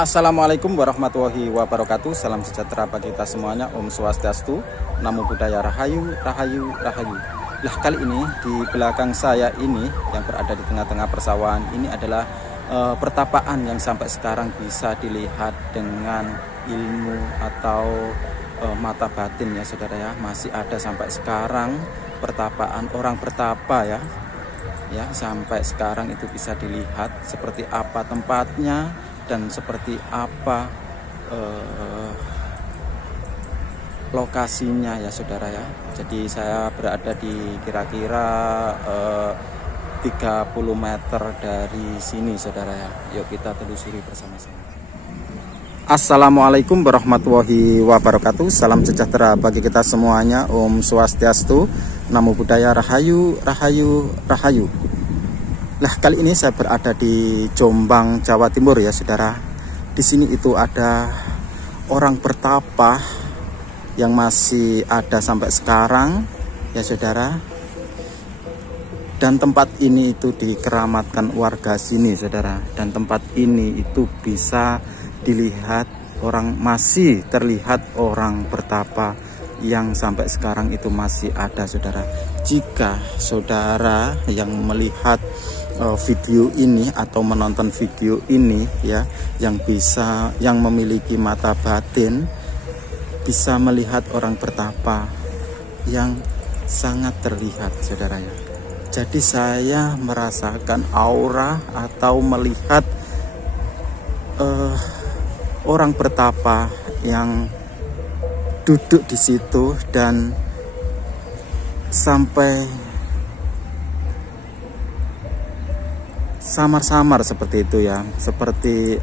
Assalamualaikum warahmatullahi wabarakatuh. Salam sejahtera bagi kita semuanya. Om Swastiastu, Namo Buddhaya, Rahayu, Rahayu, Rahayu. Lah, kali ini di belakang saya ini yang berada di tengah-tengah persawahan ini adalah pertapaan yang sampai sekarang bisa dilihat dengan ilmu atau mata batin ya saudara ya. Masih ada sampai sekarang pertapaan orang bertapa ya. Ya, sampai sekarang itu bisa dilihat seperti apa tempatnya dan seperti apa lokasinya ya saudara ya. Jadi saya berada di kira-kira 30 meter dari sini saudara ya. Yuk kita telusuri bersama-sama. Assalamualaikum warahmatullahi wabarakatuh. Salam sejahtera bagi kita semuanya. Om Swastiastu, Namo Buddhaya, Rahayu, Rahayu, Rahayu. Lah, kali ini saya berada di Jombang, Jawa Timur ya saudara. Di sini itu ada orang bertapa yang masih ada sampai sekarang ya saudara. Dan tempat ini itu dikeramatkan warga sini saudara. Dan tempat ini itu bisa dilihat masih terlihat orang bertapa yang sampai sekarang itu masih ada saudara. Jika saudara yang melihat video ini atau menonton video ini ya, yang memiliki mata batin bisa melihat orang bertapa yang sangat terlihat saudara ya. Jadi saya merasakan aura atau melihat orang bertapa yang duduk di situ dan sampai samar-samar seperti itu ya, seperti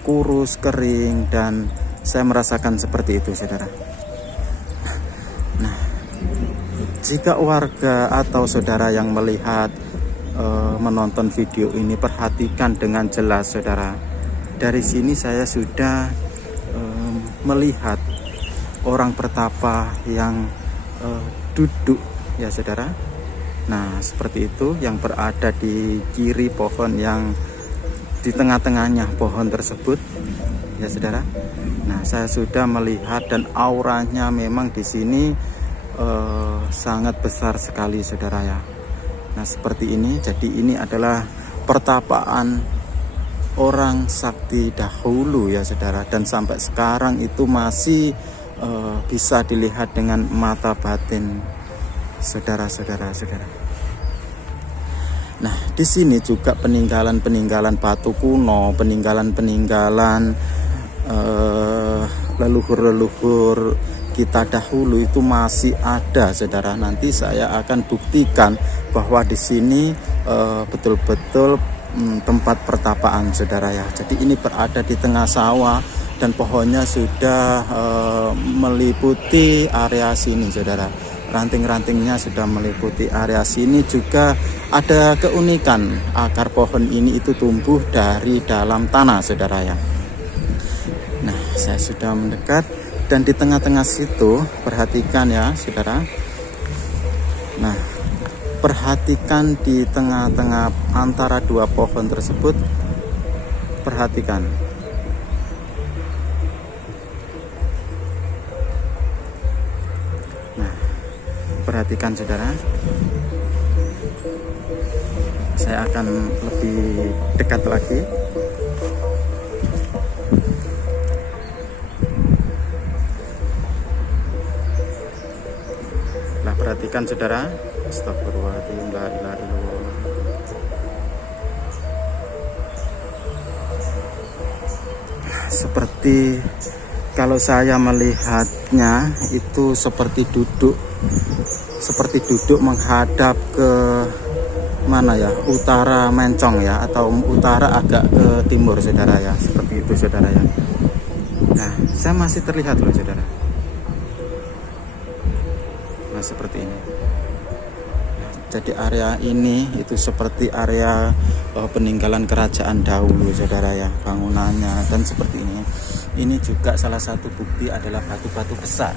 kurus, kering, dan saya merasakan seperti itu saudara. Nah, jika warga atau saudara yang melihat menonton video ini, perhatikan dengan jelas saudara. Dari sini saya sudah melihat orang bertapa yang duduk ya saudara. Nah, seperti itu yang berada di kiri pohon yang di tengah-tengahnya pohon tersebut ya saudara. Nah, saya sudah melihat dan auranya memang di sini sangat besar sekali saudara ya. Nah, seperti ini. Jadi ini adalah pertapaan orang sakti dahulu ya saudara, dan sampai sekarang itu masih bisa dilihat dengan mata batin saudara-saudara. Nah, di sini juga peninggalan-peninggalan batu kuno, peninggalan-peninggalan leluhur-leluhur kita dahulu itu masih ada saudara. Nanti saya akan buktikan bahwa di sini betul-betul tempat pertapaan saudara ya. Jadi ini berada di tengah sawah dan pohonnya sudah meliputi area sini saudara. Ranting-rantingnya sudah meliputi area sini. Juga ada keunikan, akar pohon ini itu tumbuh dari dalam tanah saudara ya. Nah, saya sudah mendekat dan di tengah-tengah situ perhatikan ya saudara. Nah, perhatikan di tengah-tengah antara dua pohon tersebut, perhatikan. Nah, perhatikan saudara. Saya akan lebih dekat lagi. Nah, perhatikan saudara. Astagfirullahaladzim, la ilaha illallah. Seperti kalau saya melihatnya itu seperti duduk menghadap ke mana ya, utara mencong ya, atau utara agak ke timur saudara ya, seperti itu saudara ya. Nah, saya masih terlihat loh saudara. Nah, seperti ini. Jadi area ini itu seperti area peninggalan kerajaan dahulu saudara ya, bangunannya dan seperti ini. Ini juga salah satu bukti adalah batu-batu besar,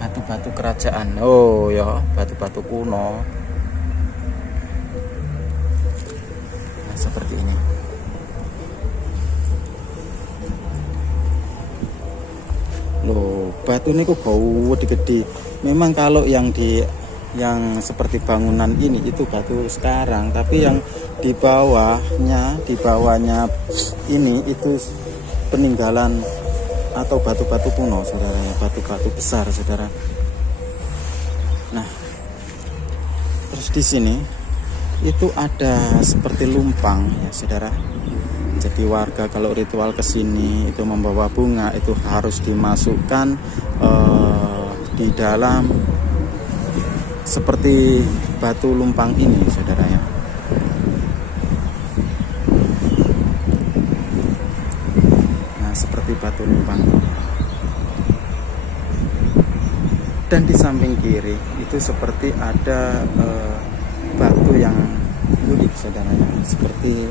batu-batu kerajaan. Oh ya, batu-batu kuno. Nah, seperti ini. batu ini kok gede. Memang kalau yang seperti bangunan ini itu batu sekarang, tapi yang di bawahnya ini itu peninggalan atau batu-batu kuno, saudara ya, batu-batu besar, saudara. Nah, terus di sini itu ada seperti lumpang ya, saudara. Jadi warga kalau ritual ke sini itu membawa bunga itu harus dimasukkan di dalam seperti batu lumpang ini, saudara ya. Nah, seperti batu lumpang. Dan di samping kiri itu seperti ada batu yang unik, saudara ya. Seperti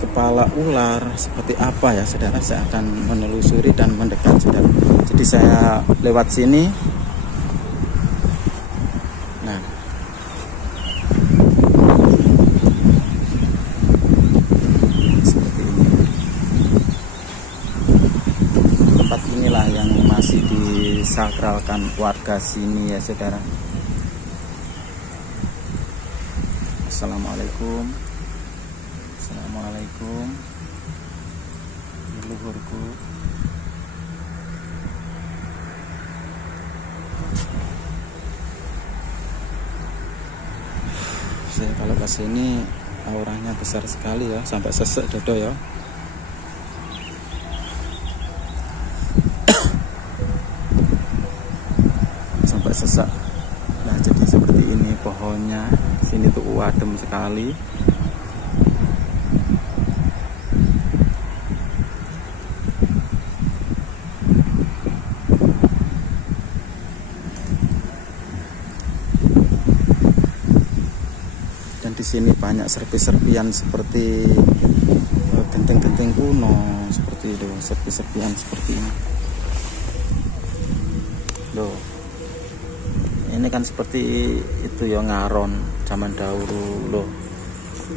kepala ular, seperti apa ya, saudara. Saya akan menelusuri dan mendekat, saudara. Jadi saya lewat sini. Nah, seperti ini. Tempat inilah yang masih disakralkan warga sini ya, saudara. Assalamualaikum. Assalamualaikum. Leluhurku. Saya kalau ke sini auranya besar sekali ya, sampai sesek dodo ya. Sampai sesak. Nah, jadi seperti ini pohonnya. Sini tuh adem sekali. Dan di sini banyak serpi-serpian seperti genteng-genteng kuno, seperti itu, serpi-serpian seperti ini. Loh. Ini kan seperti itu ya, ngaron zaman dahulu loh.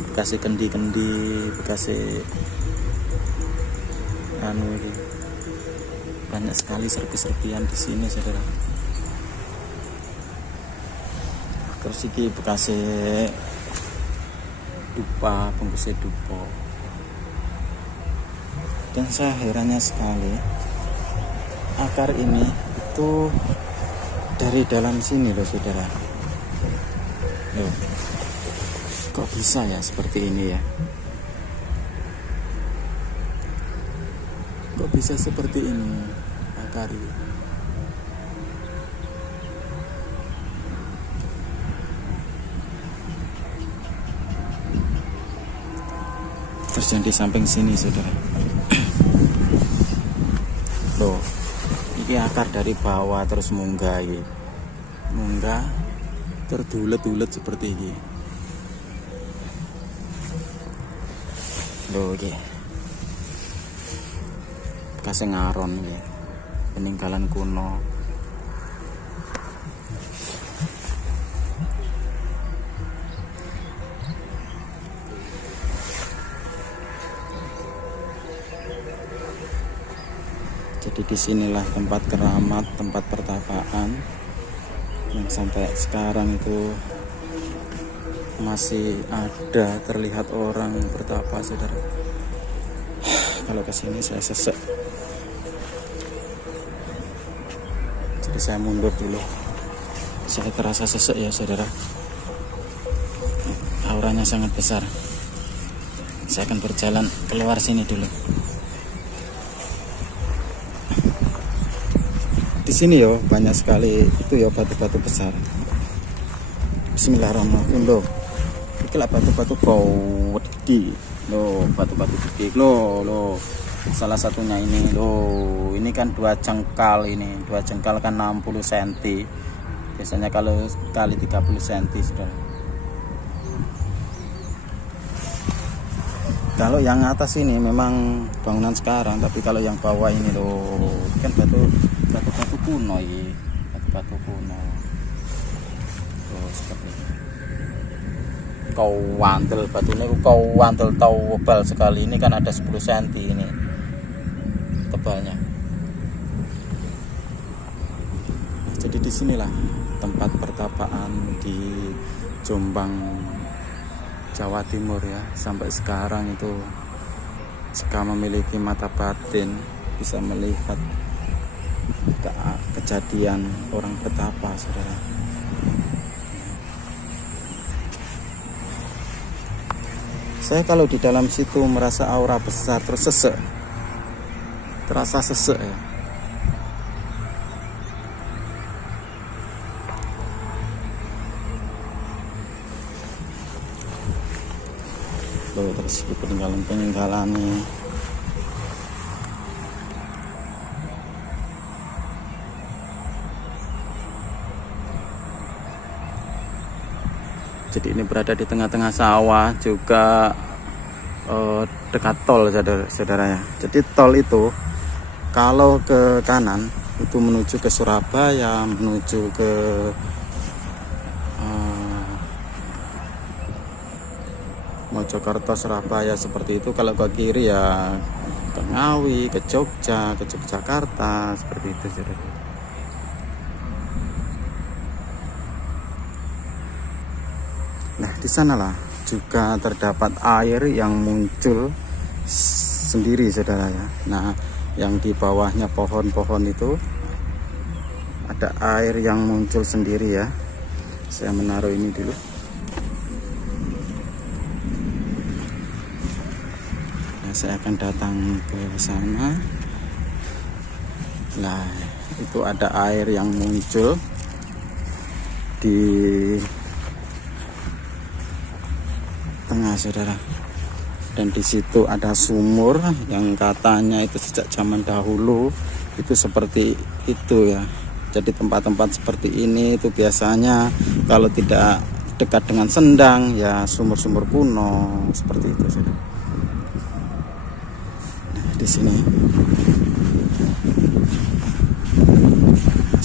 Bekasi kendi-kendi, bekasi ini. Banyak sekali serpi-serpian di sini, saudara. Terus iki bekasi dupa, bungkusnya dupo. Dan saya herannya sekali, akar ini itu dari dalam sini loh, saudara. Loh, kok bisa ya seperti ini ya? Kok bisa seperti ini akar ini? Terus yang di samping sini, saudara. Loh, ini akar dari bawah terus munggah ini. Munggah terdulet-dulet seperti ini. Loh, ini kasih ngaron ini, peninggalan kuno. Jadi disinilah tempat keramat, tempat pertapaan yang sampai sekarang itu masih ada terlihat orang bertapa, saudara. Kalau kesini saya sesek, jadi saya mundur dulu. Saya terasa sesek ya, saudara. Auranya sangat besar. Saya akan berjalan keluar sini dulu. Di sini yo banyak sekali itu ya batu-batu besar. Bismillahirrahmanirrahim. Loh, iki lah batu-batu gede. Loh, batu-batu gede. Loh. Salah satunya ini. Loh, ini kan 2 jengkal ini. 2 jengkal kan 60 cm. Biasanya kalau kali 30 cm, saudara. Kalau yang atas ini memang bangunan sekarang, tapi kalau yang bawah ini loh, kan batu kuno ini, batu kuno. Tuh seperti ini. Kau wantel batu ini, kau wantel tahu tebal sekali. Ini kan ada 10 cm ini tebalnya. Jadi disinilah tempat pertapaan di Jombang, Jawa Timur ya. Sampai sekarang itu jika memiliki mata batin bisa melihat kejadian orang betapa, saudara. Saya kalau di dalam situ merasa aura besar, terus sesek, terasa sesek ya. Loh, terus peninggalan nih. Jadi ini berada di tengah-tengah sawah, juga dekat tol, saudara ya. Jadi tol itu kalau ke kanan itu menuju ke Surabaya, menuju ke Mojokerto, Surabaya seperti itu. Kalau ke kiri ya ke Ngawi, ke Jogja, ke Yogyakarta seperti itu, saudara. Nah, di sanalah juga terdapat air yang muncul sendiri, saudara ya. Nah, yang di bawahnya pohon-pohon itu ada air yang muncul sendiri ya. Saya menaruh ini dulu. Nah, saya akan datang ke sana. Nah, itu ada air yang muncul di tengah, saudara. Dan di situ ada sumur yang katanya itu sejak zaman dahulu itu seperti itu ya. Jadi tempat-tempat seperti ini itu biasanya kalau tidak dekat dengan sendang ya sumur-sumur kuno seperti itu, saudara. Nah, di sini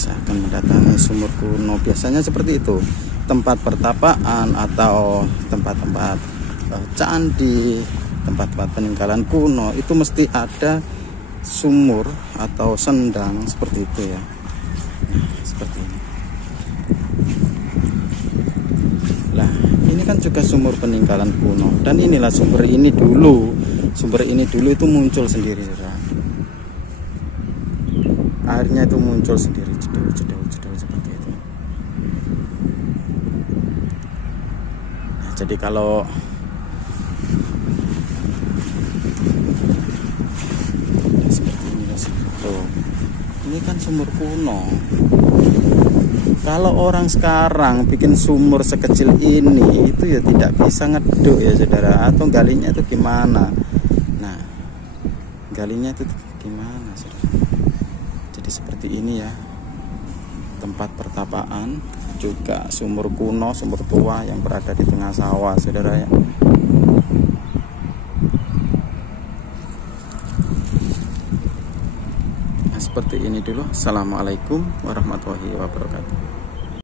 saya akan mendatangi sumur kuno. Biasanya seperti itu, tempat pertapaan atau tempat-tempat candi, tempat-tempat peninggalan kuno itu mesti ada sumur atau sendang seperti itu ya. Nah, seperti ini. Lah, ini kan juga sumur peninggalan kuno, dan inilah sumber ini dulu itu muncul sendiri, saudara. Airnya itu muncul sendiri, jedul seperti itu. Nah, jadi kalau ini kan sumur kuno. Kalau orang sekarang bikin sumur sekecil ini itu ya tidak bisa ngeduk ya, saudara. Atau galinya itu gimana? Nah, galinya itu gimana, saudara? Jadi seperti ini ya, tempat pertapaan, juga sumur kuno, sumur tua yang berada di tengah sawah, saudara ya. Seperti ini dulu. Assalamualaikum warahmatullahi wabarakatuh.